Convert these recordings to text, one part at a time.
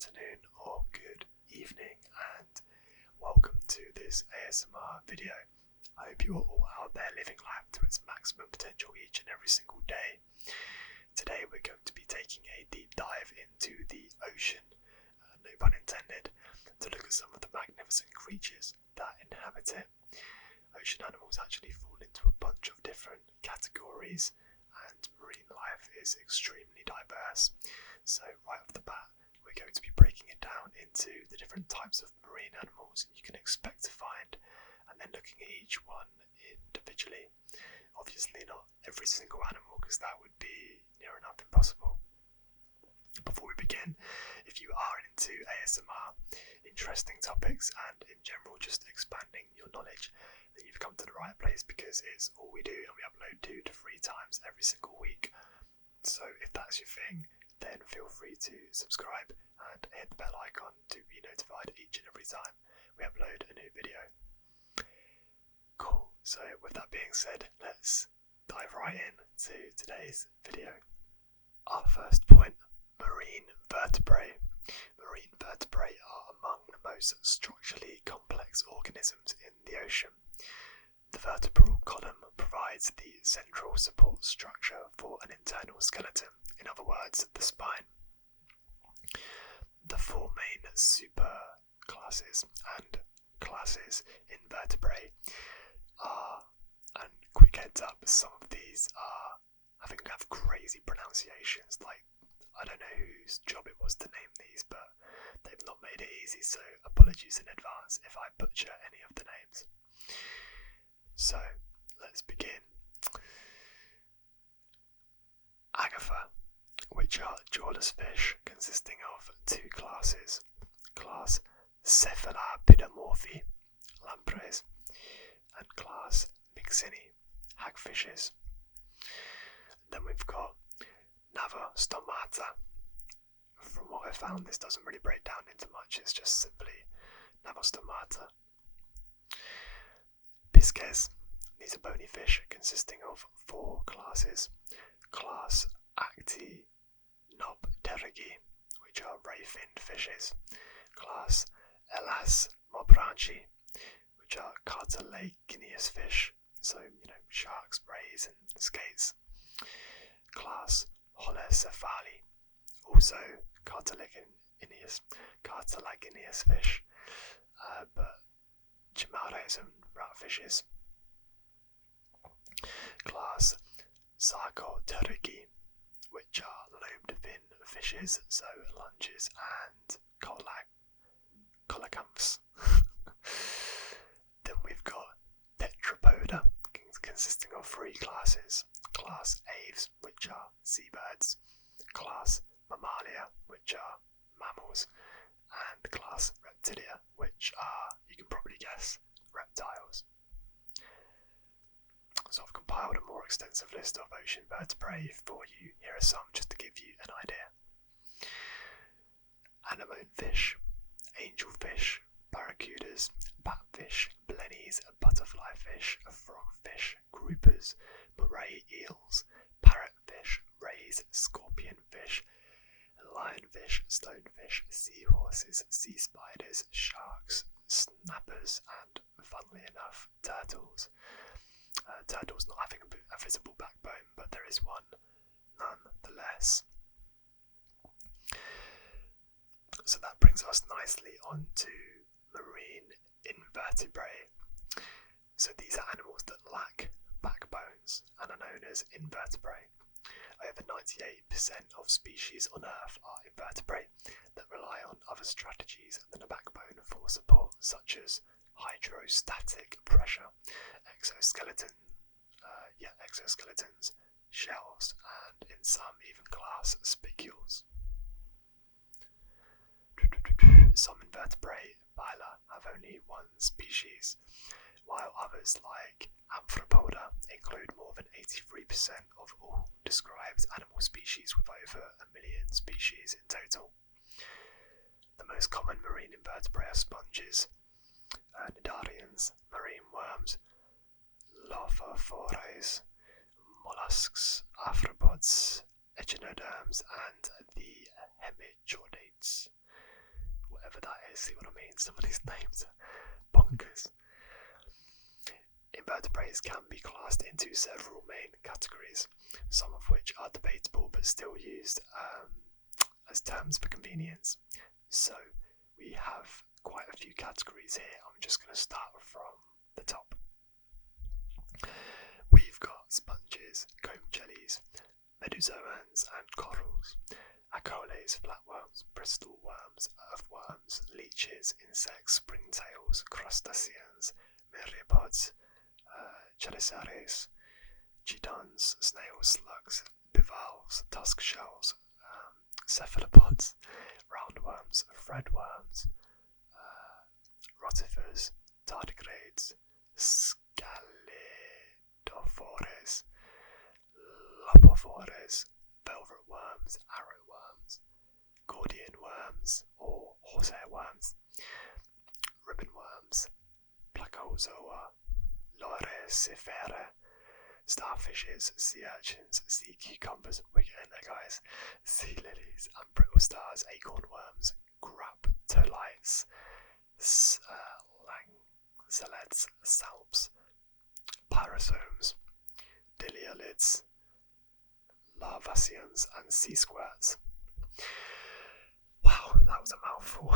afternoon, or good evening, and welcome to this ASMR video. I hope you are all out there living life to its maximum potential each and every single day. Today we're going to be taking a deep dive into the ocean, no pun intended, to look at some of the magnificent creatures that inhabit it. Ocean animals actually fall into a bunch of different categories, and marine life is extremely diverse. So right off the bat, we're going to be breaking it down into the different types of marine animals you can expect to find, and then looking at each one individually. Obviously not every single animal, because that would be near enough impossible. Before we begin, if you are into ASMR, interesting topics, and in general just expanding your knowledge, then you've come to the right place, because it's all we do, and we upload 2 to 3 times every single week. So if that's your thing, then feel free to subscribe and hit the bell icon to be notified each and every time we upload a new video. Cool, so with that being said, let's dive right in to today's video. Our first point, marine vertebrae. Marine vertebrae are among the most structurally complex organisms in the ocean. The vertebral column provides the central support structure for an internal skeleton, in other words, the spine. The 4 main superclasses and classes in vertebrae are, and quick heads up, some of these have crazy pronunciations, like I don't know whose job it was to name these, but they've not made it easy, so apologies in advance if I butcher any of the names. So, let's begin. Agatha, which are jawless fish consisting of 2 classes. Class Cephalopodomorphi, lampreys, and class Myxini, hagfishes. Then we've got Navostomata. From what I found, this doesn't really break down into much, it's just simply Navostomata. Pisces. These are bony fish consisting of 4 classes. Class Actinopterygii, which are ray-finned fishes. Class Elasmobranchi, which are cartilaginous fish, so sharks, rays and skates. Class Holocephali, also cartilaginous fish, but chimares and ratfishes. Class Sarcopterygii, which are lobed fin fishes, so lunges and coelacanths. Then we've got Tetrapoda, consisting of 3 classes. Class Aves, which are seabirds. Class Mammalia, which are mammals. And class Reptilia, which are, you can probably guess, reptiles. So I've compiled a more extensive list of ocean vertebrae for you. Here are some just to give you an idea. Anemone fish, angelfish, barracudas, batfish, blennies, butterfly fish, frogfish, groupers, moray eels, parrotfish, rays, scorpionfish, lionfish, stonefish, seahorses, sea spiders, sharks, snappers, and, funnily enough, turtles. Turtles not having a visible backbone, but there is one nonetheless. So that brings us nicely on to marine invertebrae. So these are animals that lack backbones and are known as invertebrate. Over 98% of species on Earth are invertebrate that rely on other strategies than a backbone for support, such as hydrostatic pressure, exoskeletons, shells, and in some even class spicules. Some invertebrate phyla have only 1 species, while others like Amphipoda include more than 83% of all described animal species, with over 1 million species in total. The most common marine invertebrate are sponges, cnidarians, marine worms, lophophores, mollusks, arthropods, echinoderms, and the hemichordates. whatever that is. See what I mean? Some of these names are bonkers. Invertebrates can be classed into several main categories, some of which are debatable but still used as terms for convenience. So we have quite a few categories here. I'm just going to start from the top. We've got sponges, comb jellies, medusoans and corals, acoles, flatworms, bristol worms, earthworms, leeches, insects, springtails, crustaceans, myriapods, chelisaries, chitons, snails, slugs, bivalves, tusk shells, cephalopods, roundworms, threadworms, rotifers, tardigrades, scalidophores, lopophores, velvet worms, arrowworms, Gordian worms or horsehair worms, ribbon worms, placozoa, lorecifera, starfishes, sea urchins, sea cucumbers, we're getting there guys, sea lilies and brittle stars, acorn worms, graptolites, lanceolets, salps, pyrosomes, diliolids, larvaceans and sea squirts. Wow, that was a mouthful.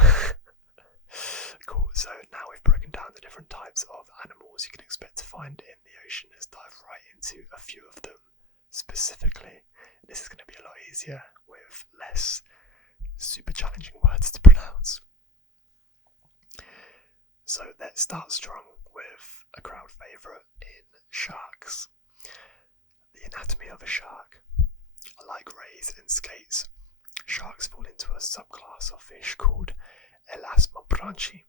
Cool, so now we've broken down the different types of animals you can expect to find in the ocean. Let's dive right into a few of them specifically. This is going to be a lot easier with less super challenging words to pronounce. So let's start strong with a crowd favourite in sharks. The anatomy of a shark. Like rays and skates, sharks fall into a subclass of fish called elasmobranchi.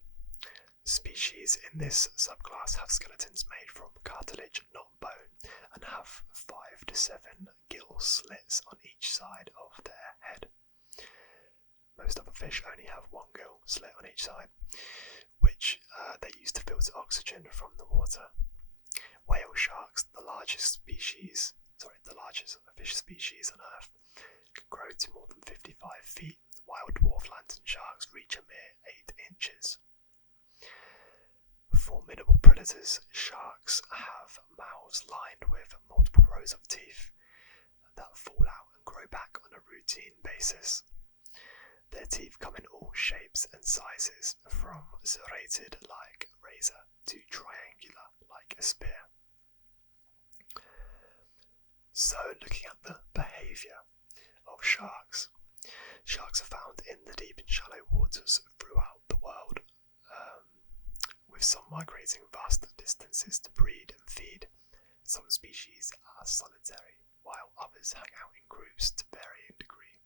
Species in this subclass have skeletons made from cartilage, not bone, and have 5 to 7 gill slits on each side of their head. Most other fish only have 1 gill slit on each side, which they use to filter oxygen from the water. Whale sharks, the largest fish species on Earth, can grow to more than 55 feet, while dwarf lantern sharks reach a mere 8 inches. Formidable predators, sharks have mouths lined with multiple rows of teeth that fall out and grow back on a routine basis. Their teeth come in all shapes and sizes, from serrated like a razor to triangular like a spear. So, looking at the behaviour of sharks. Sharks are found in the deep and shallow waters throughout the world, with some migrating vast distances to breed and feed. Some species are solitary, while others hang out in groups to varying degree.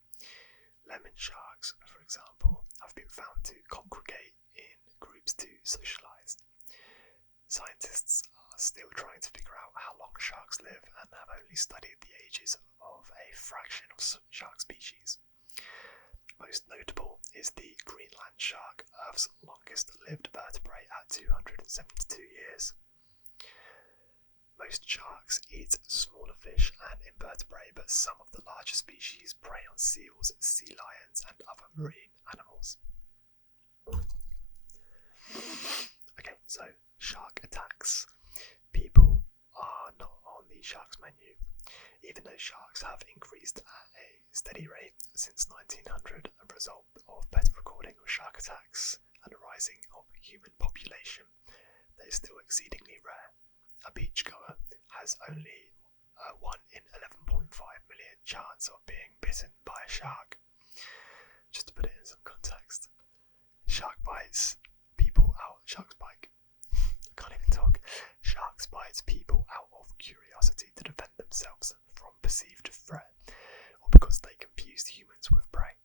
Lemon sharks, for example, have been found to congregate in groups to socialise. Scientists are still trying to figure out how long sharks live and have only studied the ages of a fraction of shark species. Most notable is the Greenland shark, Earth's longest lived vertebrate at 272 years. Most sharks eat smaller fish and invertebrates, but some of the larger species prey on seals, sea lions and other marine animals. Okay, so shark attacks. People are not on the sharks menu, even though sharks have increased at a steady rate since 1900 as a result of better recording of shark attacks and a rising of human population. They're still exceedingly rare. A beachgoer has only a 1 in 11.5 million chance of being bitten by a shark. Just to put it in some context, sharks bite people out of curiosity to defend themselves from perceived threat, or because they confused humans with prey.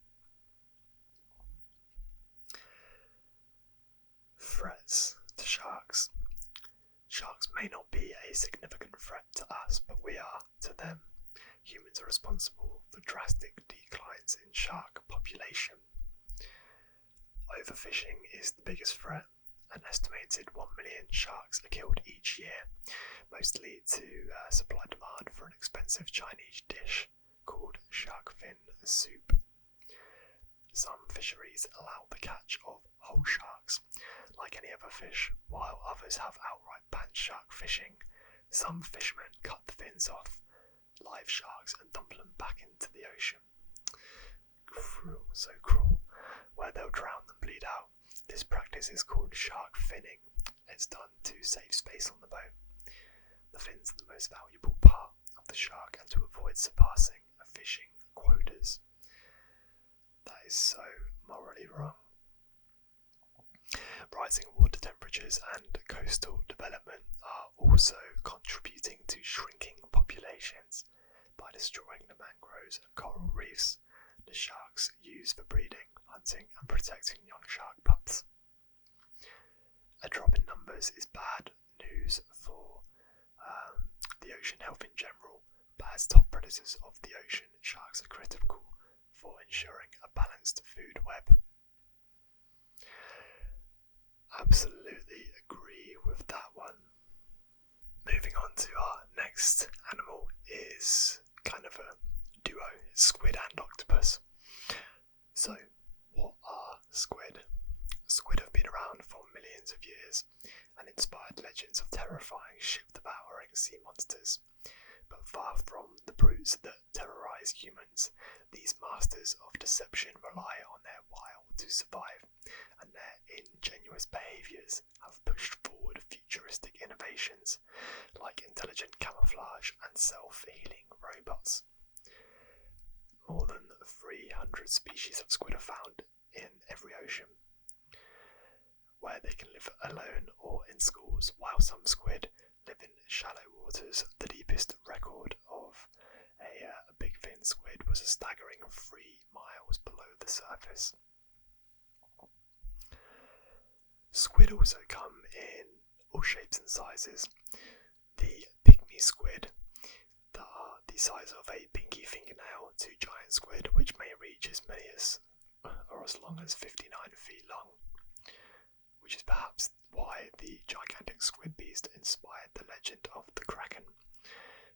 Threats to sharks. Sharks may not be a significant threat to us, but we are to them. Humans are responsible for drastic declines in shark population. Overfishing is the biggest threat. An estimated 1 million sharks are killed each year, mostly to supply demand for an expensive Chinese dish called shark fin soup. Some fisheries allow the catch of whole sharks, like any other fish, while others have outright banned shark fishing. Some fishermen cut the fins off live sharks and dump them back into the ocean. Cruel, so cruel, where they'll drown and bleed out. This practice is called shark finning. It's done to save space on the boat. The fins are the most valuable part of the shark, and to avoid surpassing fishing quotas. That is so morally wrong. Rising water temperatures and coastal development are also contributing to shrinking populations. By destroying the mangroves and coral reefs the sharks use for breeding, hunting and protecting young shark pups. A drop in numbers is bad news for the ocean health in general, but as top predators of the ocean, sharks are critical for ensuring a balanced food web. Absolutely agree with that one. Moving on to our next animal is kind of a duo, squid and octopus. So, what are squid? Squid have been around for millions of years and inspired legends of terrifying ship-devouring sea monsters. But far from the brutes that terrorise humans, these masters of deception rely on their wile to survive, and their ingenuous behaviours have pushed forward futuristic innovations like intelligent camouflage and self-healing robots. More than 300 species of squid are found in every ocean, where they can live alone or in schools, while some squid live in shallow waters. The deepest record of a big fin squid was a staggering 3 miles below the surface. Squid also come in all shapes and sizes. The pygmy squid that are the size of a pinky fingernail to giant squid, which may reach as many as or as long as 59 feet long, which is perhaps why the gigantic squid beast inspired the legend of the kraken.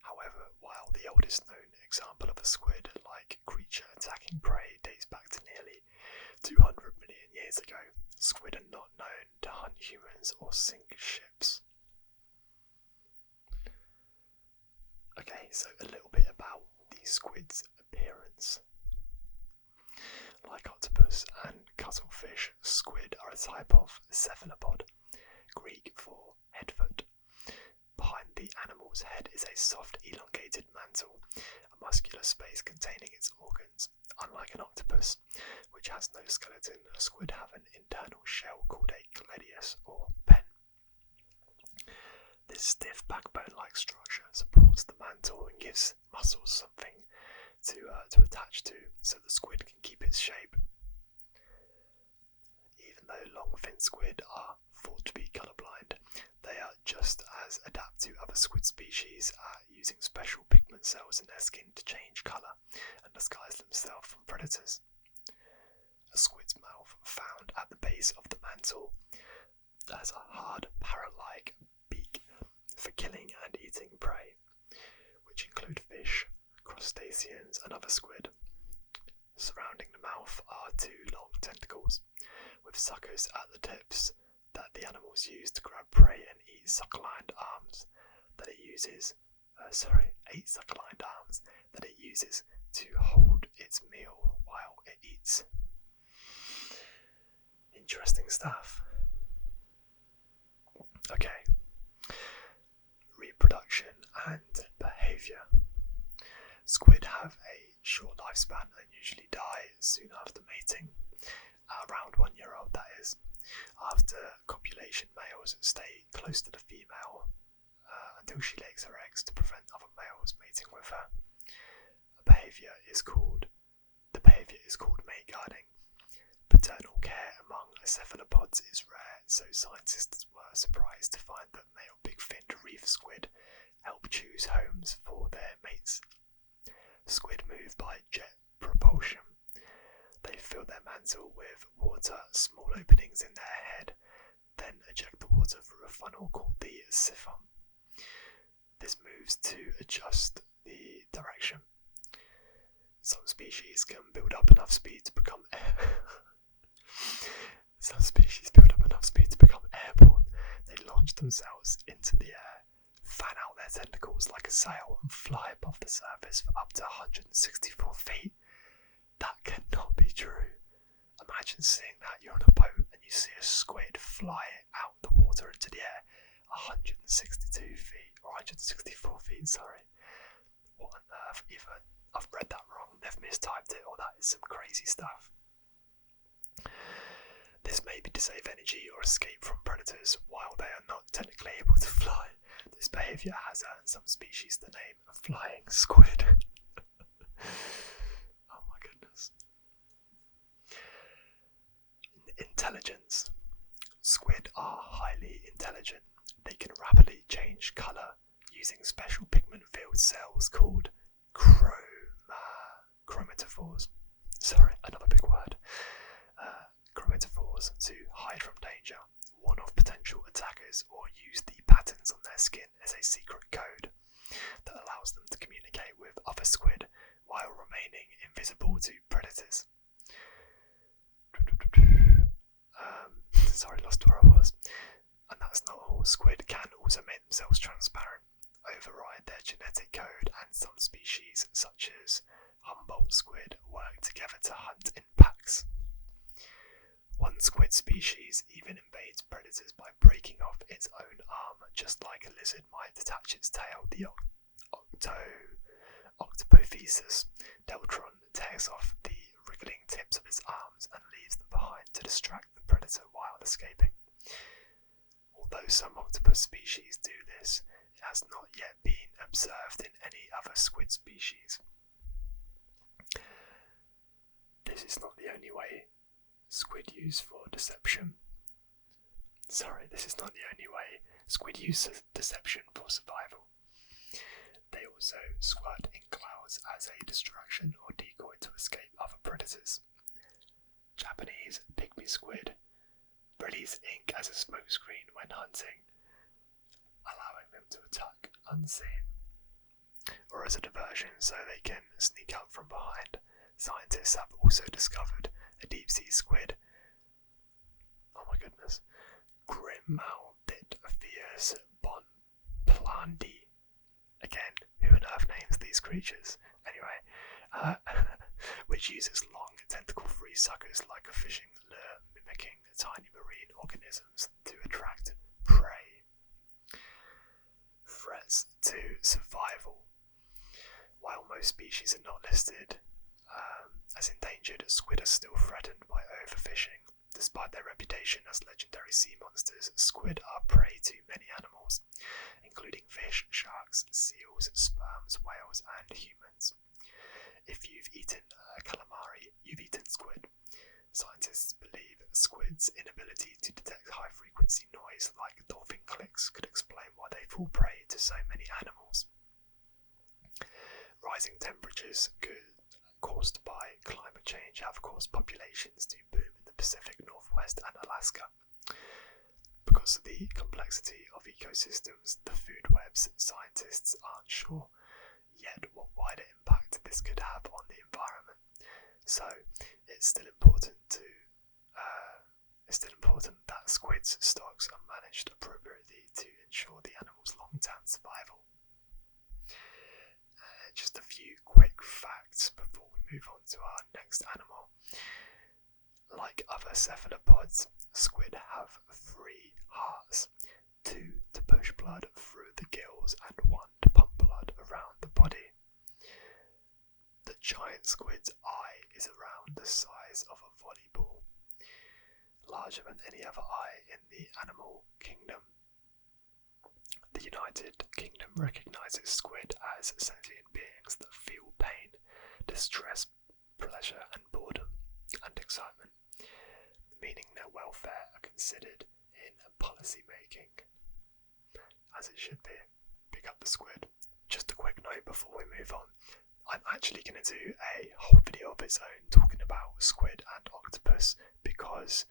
However, while the oldest known example of a squid-like creature attacking prey dates back to nearly 200 million years ago, squid are not known to hunt humans or sink ships. Okay, so a little bit about the squid's appearance. Like octopus and cuttlefish, squid are a type of cephalopod, Greek for headfoot. Behind the animal's head is a soft, elongated mantle, a muscular space containing its organs. Unlike an octopus, which has no skeleton, squid have an internal shell called a gladius or pen. This stiff backbone-like structure supports the mantle and gives muscles something to attach to, so the squid can keep its shape. Even though long-finned squid are thought to be colourblind, they are just as adept to other squid species at using special pigment cells in their skin to change colour and disguise themselves from predators. A squid's mouth, found at the base of the mantle, has a hard parrot-like beak for killing and eating prey, which include fish, crustaceans and other squid. Surrounding the mouth are 2 long tentacles, with suckers at the tips that the animals use to grab prey and eat succulent arms that it uses. 8 succulent arms that it uses to hold its meal while it eats. Interesting stuff. Okay. Reproduction and behaviour. Squid have a short lifespan and usually die soon after mating, around 1 year old that is. After copulation, males stay close to the female until she lays her eggs to prevent other males mating with her. The behaviour is called mate guarding. Paternal care among cephalopods is rare, so scientists were surprised to find that male big-finned reef squid help choose homes for their mates. Squid move by jet propulsion. They fill their mantle with water, small openings in their head, then eject the water through a funnel called the siphon. This moves to adjust the direction. Some species can build up enough speed to become some species build up enough speed to become airborne. They launch themselves into the air, fan out their tentacles like a sail, and fly above the surface for up to 164 feet. That cannot be true. Imagine seeing that. You're on a boat and you see a squid fly out the water into the air 162 feet, or 164 feet, sorry. What on earth? Either I've read that wrong, they've mistyped it, or that is some crazy stuff. This may be to save energy or escape from predators while they are not technically able to fly. This behaviour has earned some species the name of flying squid. Oh my goodness. Intelligence. Squid are highly intelligent. They can rapidly change colour using special pigment-filled cells called chromatophores. Sorry, another big word. Chromatophores to hide from danger, warn off potential attackers, or use the patterns on their skin as a secret code that allows them to communicate with other squid while remaining invisible to predators. Sorry, lost where I was. And that's not all. Squid can also make themselves transparent, override their genetic code, and some species, such as Humboldt squid, work together to hunt in packs. One squid species even invades predators by breaking off its own arm, just like a lizard might detach its tail. The Octopophysis deltron tears off the wriggling tips of its arms and leaves them behind to distract the predator while escaping. Although some octopus species do this, it has not yet been observed in any other squid species. This is not the only way squid use for deception. This is not the only way squid use deception for survival. They also squirt in clouds as a distraction or decoy to escape other predators. Japanese pygmy squid release ink as a smokescreen when hunting, allowing them to attack unseen, or as a diversion so they can sneak up from behind. Scientists have also discovered a deep-sea squid. Oh my goodness. Grimmouthed Fierce bonplandi. Again, who on earth names these creatures? Anyway, which uses long tentacle-free suckers like a fishing lure, mimicking tiny marine organisms to attract prey. Threats to survival. While most species are not listed as endangered, squid are still threatened by overfishing. Despite their reputation as legendary sea monsters, squid are prey to many animals, including fish, sharks, seals, sperms, whales, and humans. If you've eaten calamari, you've eaten squid. Scientists believe squid's inability to detect high-frequency noise like dolphin clicks could explain why they fall prey to so many animals. Rising temperatures caused by climate change have caused populations to boom in the Pacific Northwest and Alaska. Because of the complexity of ecosystems, the food webs, scientists aren't sure yet what wider impact this could have on the environment. So it's still important that squids stocks are managed appropriately to ensure the animal's long-term survival. Just a few quick facts before we move on to our next animal. Like other cephalopods, squid have 3 hearts, 2 to push blood through the gills and 1 to pump blood around the body. The giant squid's eye is around the size of a volleyball, larger than any other eye in the animal kingdom. The United Kingdom recognises squid as sentient beings that feel pain, distress, pleasure and boredom and excitement, meaning their welfare are considered in policy making, as it should be. Pick up the squid. Just a quick note before we move on. I'm actually going to do a whole video of its own talking about squid and octopus because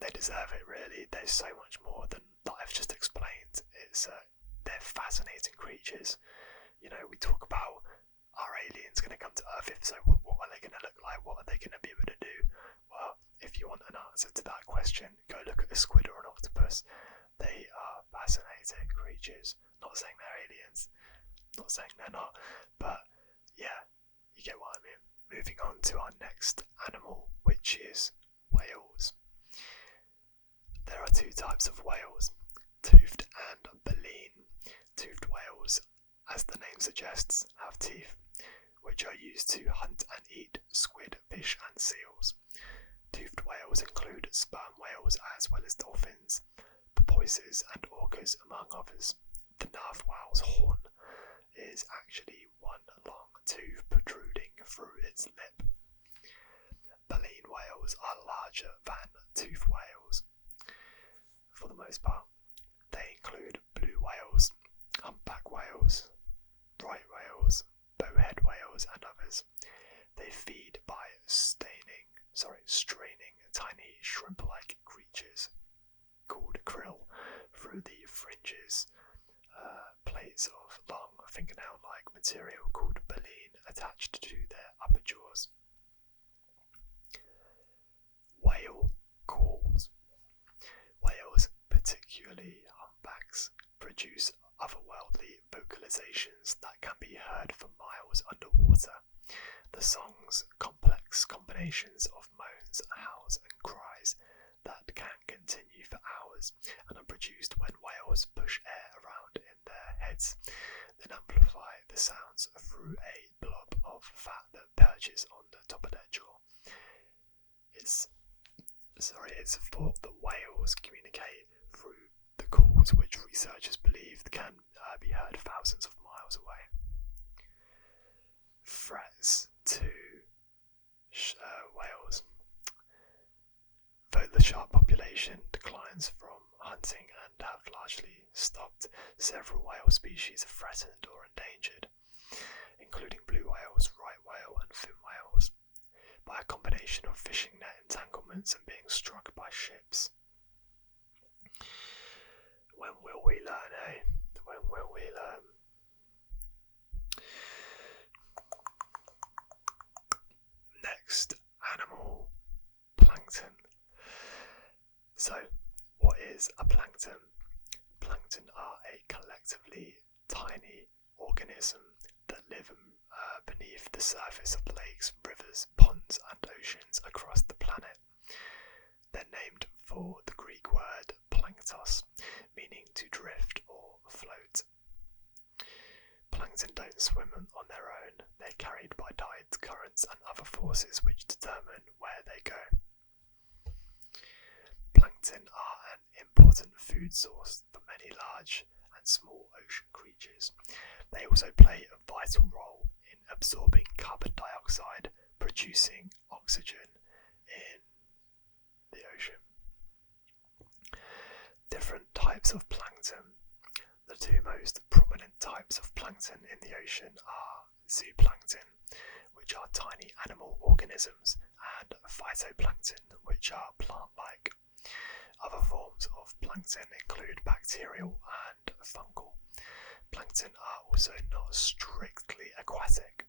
they deserve it really. There's so much more than that I've just explained. They're fascinating creatures. You know, we talk about are aliens going to come to Earth? If so, what are they going to look like? What are they going to be able to do? Well, if you want an answer to that question, question, go look at a squid or an octopus. They are fascinating creatures. Not saying they're aliens, not saying they're not, but yeah, you get what I mean. Moving on to our next animal, which is whales. There are two types of whales, toothed and baleen. Toothed whales, as the name suggests, have teeth, which are used to hunt and eat squid, fish and seals. Toothed whales include sperm whales as well as dolphins, porpoises and orcas, among others. The narwhal's horn is actually one long tooth protruding through its lip. Baleen whales are larger than toothed whales. For the most part, they include blue whales, humpback whales, right whales, bowhead whales and others. They feed by straining tiny shrimp-like creatures called krill through the fringes, plates of long fingernail-like material called baleen attached to their upper jaws. Whale calls. Whales, particularly humpbacks, produce otherworldly vocalizations that can be heard for miles underwater. The song's complex combinations of moans, howls and cries that can continue for hours and are produced when whales push air around in their heads, then amplify the sounds through a blob of fat that perches on the top of their jaw. It's thought that whales communicate through the calls, which researchers believe can be heard thousands of miles away. Threats to whales. Though the shark population declines from hunting and have largely stopped, several whale species are threatened or endangered, including blue whales, right whale and fin whales, by a combination of fishing net entanglements and being struck by ships. When will we learn, eh? When will we learn? Next animal, plankton. So, what is a plankton? Plankton are a collectively tiny organism that live beneath the surface of lakes, rivers, ponds and oceans across the planet. They're named for the Greek word planktos, meaning to drift or float. Plankton don't swim on their own. They're carried by tides, currents and other forces which determine where they go. Plankton are an important food source for many large and small ocean creatures. They also play a vital role in absorbing carbon dioxide, producing oxygen in the ocean. Different types of plankton. The two most prominent types of plankton in the ocean are zooplankton, which are tiny animal organisms, and phytoplankton, which are plant-like. Other forms of plankton include bacterial and fungal. Plankton are also not strictly aquatic.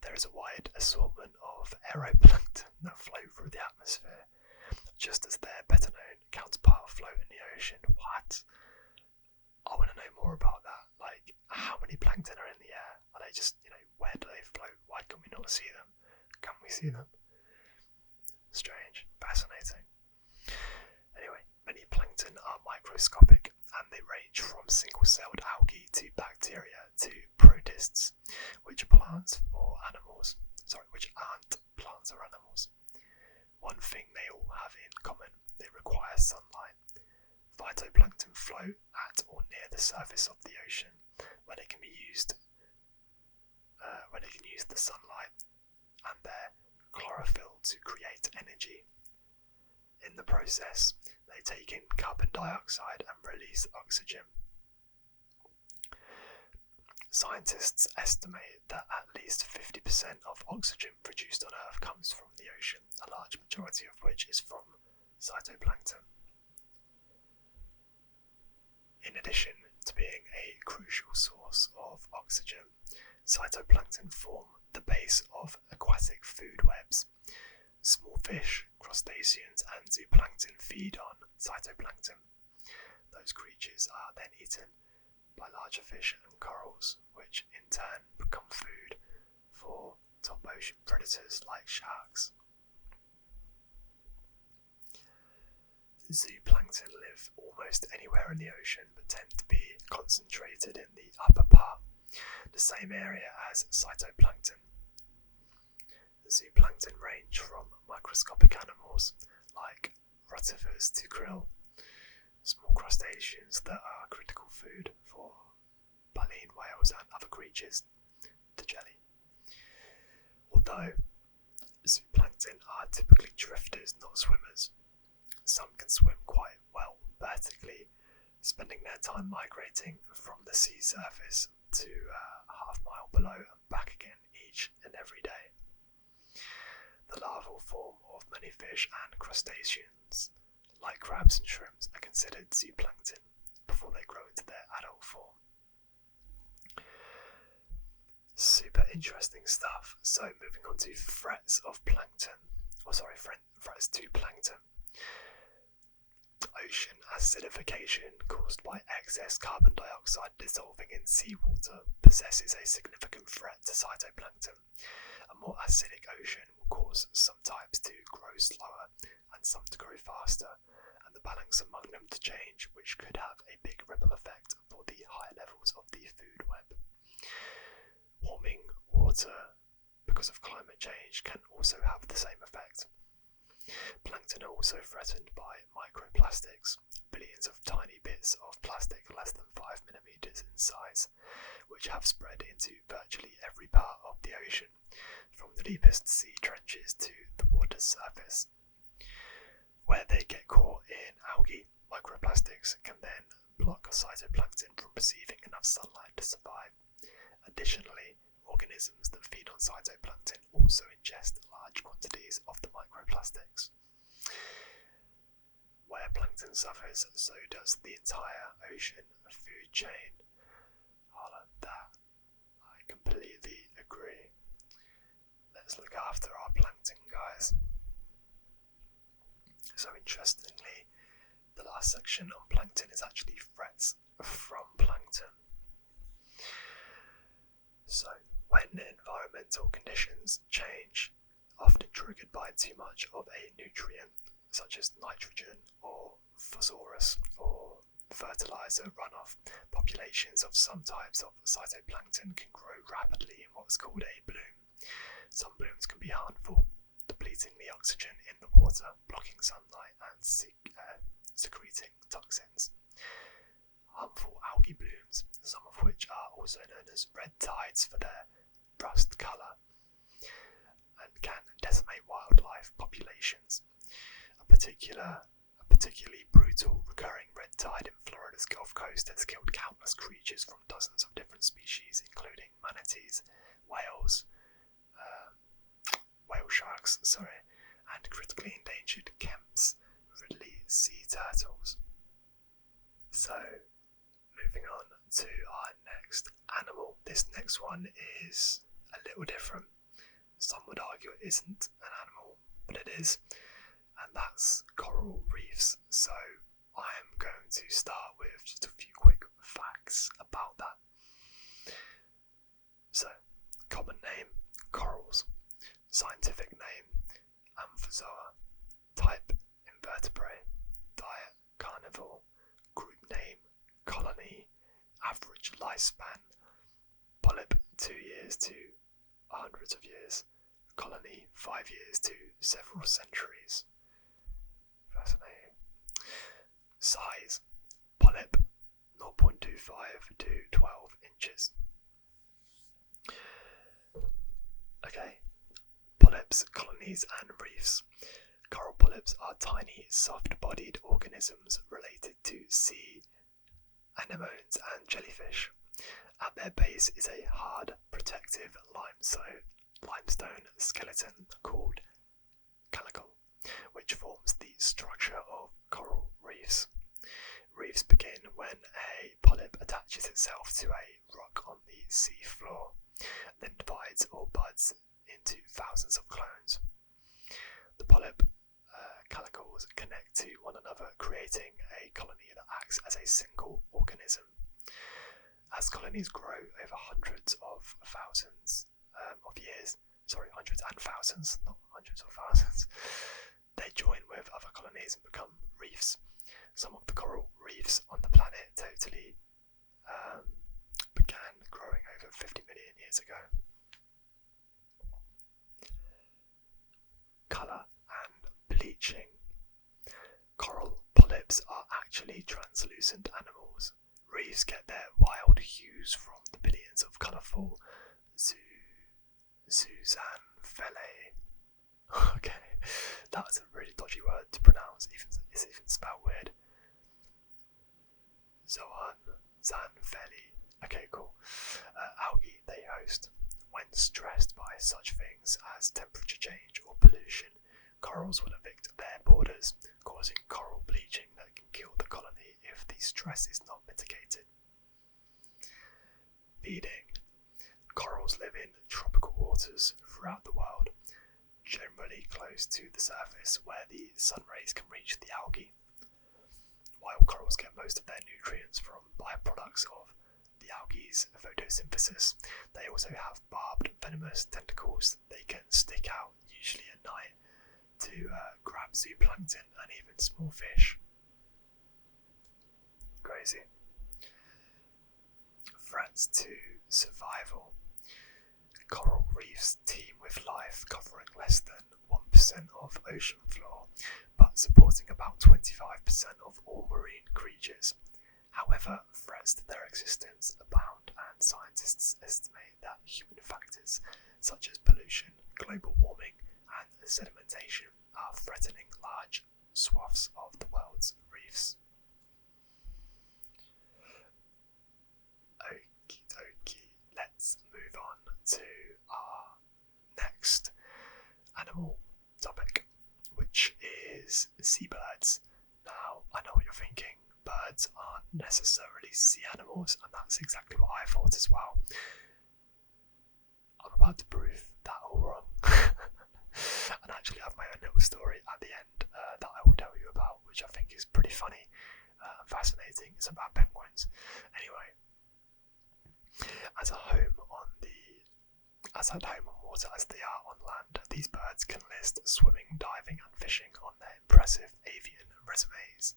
There is a wide assortment of aeroplankton that float through the atmosphere, just as their better-known counterpart float in the ocean. What? I want to know more about that. Like, how many plankton are in the air? Are they just, where do they float? Why can we not see them? Can we see them? Strange. Fascinating. Anyway, many plankton are microscopic and they range from single-celled algae to bacteria to protists, which aren't plants or animals. One thing they all have in common, they require sunlight. Phytoplankton float at or near the surface of the ocean where they can use the sunlight and their chlorophyll to create energy. In the process, they take in carbon dioxide and release oxygen. Scientists estimate that at least 50% of oxygen produced on Earth comes from the ocean, a large majority of which is from phytoplankton. In addition to being a crucial source of oxygen, phytoplankton form the base of aquatic food webs. Small fish, crustaceans and zooplankton feed on phytoplankton. Those creatures are then eaten by larger fish and corals, which in turn become food for top ocean predators like sharks. Zooplankton live almost anywhere in the ocean but tend to be concentrated in the upper part, the same area as phytoplankton. The zooplankton range from microscopic animals like rotifers to krill, small crustaceans that are critical food for baleen whales and other creatures, to jelly. Although zooplankton are typically drifters, not swimmers, some can swim quite well vertically, spending their time migrating from the sea surface to a half-mile below and back again each and every day. The larval form of many fish and crustaceans, like crabs and shrimps, are considered zooplankton before they grow into their adult form. Super interesting stuff. So moving on to threats to plankton. Ocean acidification caused by excess carbon dioxide dissolving in seawater possesses a significant threat to phytoplankton. A more acidic ocean will cause some types to grow slower and some to grow faster, and the balance among them to change, which could have a big ripple effect for the higher levels of the food web. Warming water because of climate change can also have the same effect. Plankton are also threatened by microplastics, billions of tiny bits of plastic less than 5 millimeters in size, which have spread into virtually every part of the ocean, from the deepest sea trenches to the water's surface. Where they get caught in algae, microplastics can then block phytoplankton from receiving enough sunlight to survive. Additionally, organisms that feed on phytoplankton also ingest large quantities of the microplastics. Where plankton suffers, so does the entire ocean food chain. All of that, I completely agree. Let's look after our plankton, guys. So interestingly, the last section on plankton is actually threats from plankton. So, when environmental conditions change, often triggered by too much of a nutrient, such as nitrogen or phosphorus or fertilizer runoff, populations of some types of phytoplankton can grow rapidly in what's called a bloom. Some blooms can be harmful, depleting the oxygen in the water, blocking sunlight and secreting toxins. Harmful algae blooms, some of which are also known as red tides for their rust colour, and can decimate wildlife populations. A particularly brutal recurring red tide in Florida's Gulf Coast has killed countless creatures from dozens of different species, including manatees, whale sharks, and critically endangered Kemp's Ridley sea turtles. So, moving on to our next animal. This next one is a little different. Some would argue it isn't an animal, but it is, and that's coral reefs. So I am going to start with just a few quick facts about that. So, common name, corals. Scientific name, Amphizoa. Type, invertebrate. Diet, carnivore. Group name, colony. Average lifespan, polyp 2 years to hundreds of years. Colony 5 years to several centuries. Fascinating. Size, polyp 0.25 to 12 inches. Okay, polyps, colonies and reefs. Coral polyps are tiny, soft-bodied organisms related to sea anemones and jellyfish. At their base is a hard, protective limestone skeleton called calicle, which forms the structure of coral reefs. Reefs begin when a polyp attaches itself to a rock on the sea floor, then divides or buds into thousands of clones. The polyp tentacles connect to one another, creating a colony that acts as a single organism. As colonies grow over hundreds and thousands, not hundreds of thousands, they join with other colonies and become reefs. Some of the coral reefs on the planet totally began growing over 50 million years ago. Colour and bleaching. Coral polyps are actually translucent animals. Reefs get their wild hues from the billions of colourful zooxanthellae. Okay, that was a really dodgy word to pronounce. It's even spelled weird. Zooxanthellae. Okay, cool. Algae they host. When stressed by such things as temperature change or pollution, corals will evict their borders, causing coral bleaching that can kill the colony if the stress is not mitigated. Feeding. Corals live in tropical waters throughout the world, generally close to the surface where the sun rays can reach the algae. While corals get most of their nutrients from byproducts of the algae's photosynthesis, they also have barbed, venomous tentacles they can stick out, usually at night, to grab zooplankton and even small fish. Crazy. Threats to survival. Coral reefs teem with life covering less than 1% of ocean floor, but supporting about 25% of all marine creatures. However, threats to their existence abound, and scientists estimate that human factors such as pollution, global warming, and sedimentation are threatening large swaths of the world's reefs. Okie dokie, let's move on to our next animal topic, which is seabirds. Now, I know what you're thinking, birds aren't necessarily sea animals, and that's exactly what I thought as well. I'm about to prove that all wrong. And actually have my own little story at the end that I will tell you about, which I think is pretty funny and fascinating. It's about penguins. Anyway, as at home on water as they are on land, these birds can list swimming, diving and fishing on their impressive avian resumes.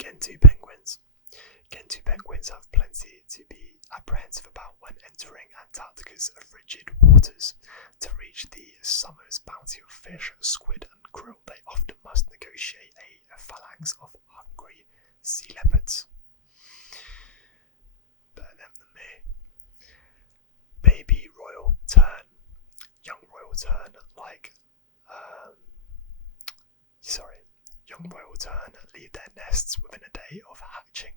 Gentoo penguins. Gentoo penguins have plenty to be apprehensive about when entering Antarctica's frigid waters. To reach the summer's bounty of fish, squid and krill, they often must negotiate a phalanx of hungry sea leopards. Better them than me. Baby royal tern. Young royal tern leave their nests within a day of hatching.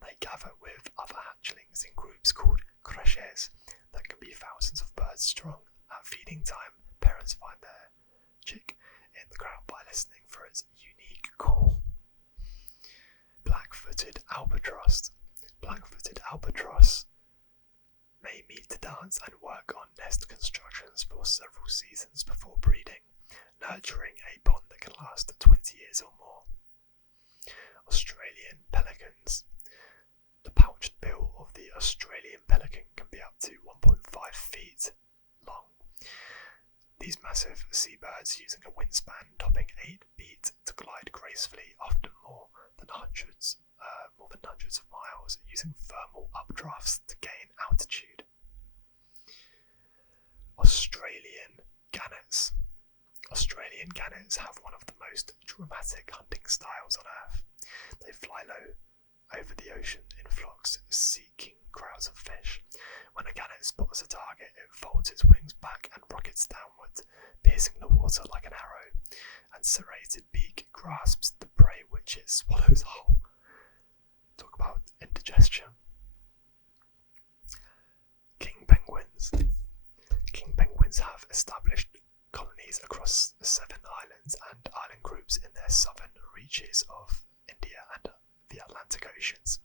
They gather with other hatchlings in groups called creches that can be thousands of birds strong. At feeding time, parents find their chick in the ground by listening for its unique call. Black-footed albatross. Black-footed albatross may meet to dance and work on nest constructions for several seasons before breeding, nurturing a bond that can last 20 years or more. Australian pelicans. The pouched bill of the Australian pelican can be up to 1.5 feet long. These massive seabirds, using a wingspan topping 8 feet to glide gracefully, often more than hundreds of miles, using thermal updrafts to gain altitude. Australian gannets. Australian gannets have one of the most dramatic hunting styles on Earth. They fly low over the ocean in flocks, seeking crowds of fish. When a gannet spots a target, it folds its wings back and rockets downward, piercing the water like an arrow, and serrated beak grasps the prey which it swallows whole. Talk about indigestion. King penguins. King penguins have established colonies across 7 islands and island groups in their southern reaches of India and the Atlantic Oceans.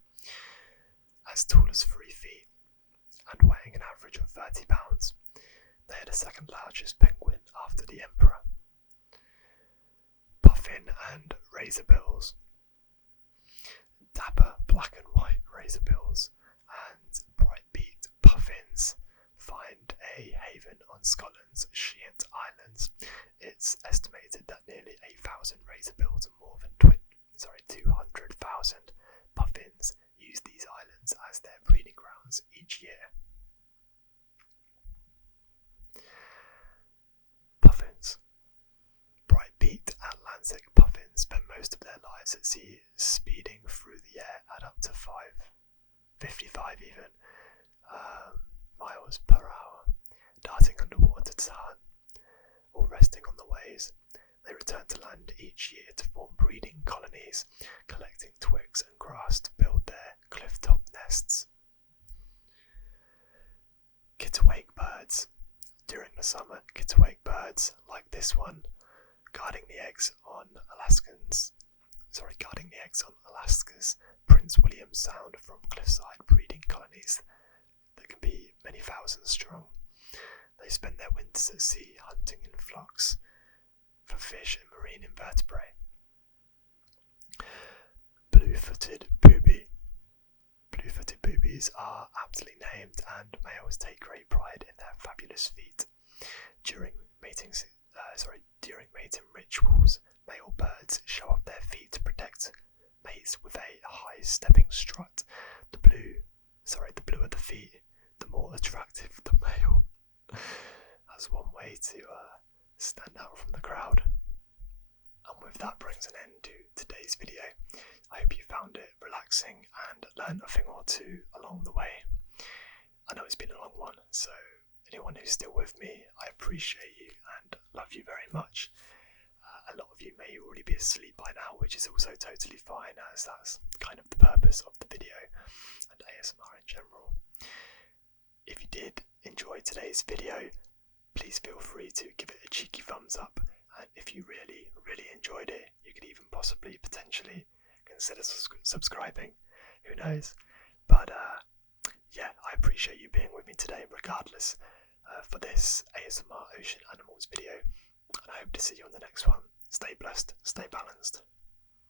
As tall as 3 feet and weighing an average of 30 pounds, they are the second largest penguin after the emperor. razorbills, dapper black and white razorbills, and bright-beaked puffins find a haven on Scotland's Sheant Islands. It's estimated that nearly 8,000 razorbills and more than 200,000 puffins use these islands as their breeding grounds each year. Puffins. Bright-beaked Atlantic puffins spend most of their lives at sea, speeding through the air at up to 55 miles per hour, darting underwater to hunt or resting on the waves. They return to land each year to form breeding colonies, collecting twigs and grass to build their cliff-top nests. Kittiwake birds. During the summer, kittiwake birds, like this one, guarding the eggs on Alaska's Prince William Sound from cliffside breeding colonies that can be many thousands strong. They spend their winters at sea hunting in flocks for fish and marine invertebrates. Blue-footed booby. Blue-footed boobies are aptly named, and males take great pride in their fabulous feet. During mating rituals, male birds show off their feet to protect mates with a high stepping strut. The bluer the feet, the more attractive the male. That's one way to stand out from the crowd. And with that brings an end to today's video. I hope you found it relaxing and learned a thing or two along the way. I know it's been a long one, so anyone who's still with me, I appreciate you and love you very much. A lot of you may already be asleep by now, which is also totally fine, as that's kind of the purpose of the video and ASMR in general. If you did enjoy today's video, please feel free to give it a cheeky thumbs up, and if you really enjoyed it, you could even potentially consider subscribing. Who knows? But yeah, I appreciate you being with me today regardless for this ASMR Ocean Animals video, and I hope to see you on the next one. Stay blessed, stay balanced.